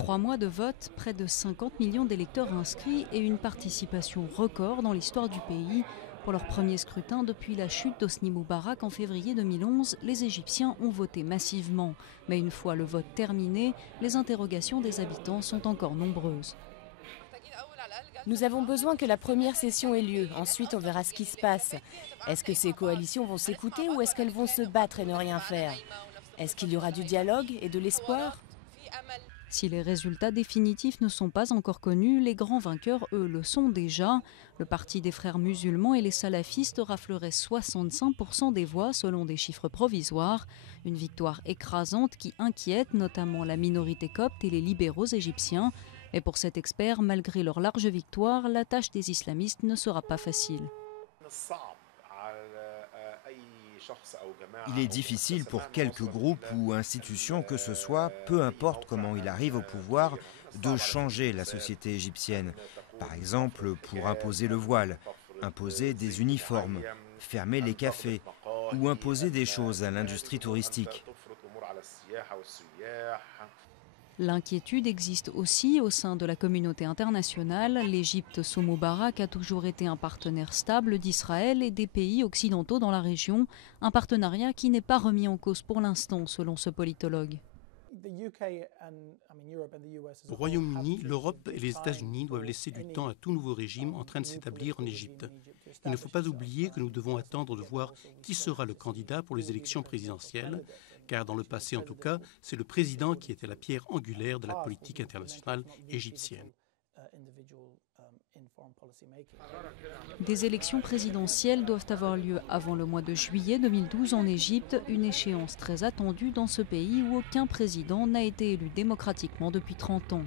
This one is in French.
3 mois de vote, près de 50 millions d'électeurs inscrits et une participation record dans l'histoire du pays. Pour leur premier scrutin depuis la chute d'Hosni Moubarak en février 2011, les Égyptiens ont voté massivement. Mais une fois le vote terminé, les interrogations des habitants sont encore nombreuses. Nous avons besoin que la première session ait lieu. Ensuite, on verra ce qui se passe. Est-ce que ces coalitions vont s'écouter ou est-ce qu'elles vont se battre et ne rien faire? Est-ce qu'il y aura du dialogue et de l'espoir? Si les résultats définitifs ne sont pas encore connus, les grands vainqueurs, eux, le sont déjà. Le parti des frères musulmans et les salafistes rafleraient 65% des voix selon des chiffres provisoires. Une victoire écrasante qui inquiète notamment la minorité copte et les libéraux égyptiens. Mais pour cet expert, malgré leur large victoire, la tâche des islamistes ne sera pas facile. Il est difficile pour quelques groupes ou institutions que ce soit, peu importe comment il arrive au pouvoir, de changer la société égyptienne. Par exemple, pour imposer le voile, imposer des uniformes, fermer les cafés ou imposer des choses à l'industrie touristique. L'inquiétude existe aussi au sein de la communauté internationale. L'Égypte sous Moubarak a toujours été un partenaire stable d'Israël et des pays occidentaux dans la région. Un partenariat qui n'est pas remis en cause pour l'instant, selon ce politologue. Au Royaume-Uni, l'Europe et les États-Unis doivent laisser du temps à tout nouveau régime en train de s'établir en Égypte. Il ne faut pas oublier que nous devons attendre de voir qui sera le candidat pour les élections présidentielles, car dans le passé en tout cas, c'est le président qui était la pierre angulaire de la politique internationale égyptienne. Des élections présidentielles doivent avoir lieu avant le mois de juillet 2012 en Égypte, une échéance très attendue dans ce pays où aucun président n'a été élu démocratiquement depuis 30 ans.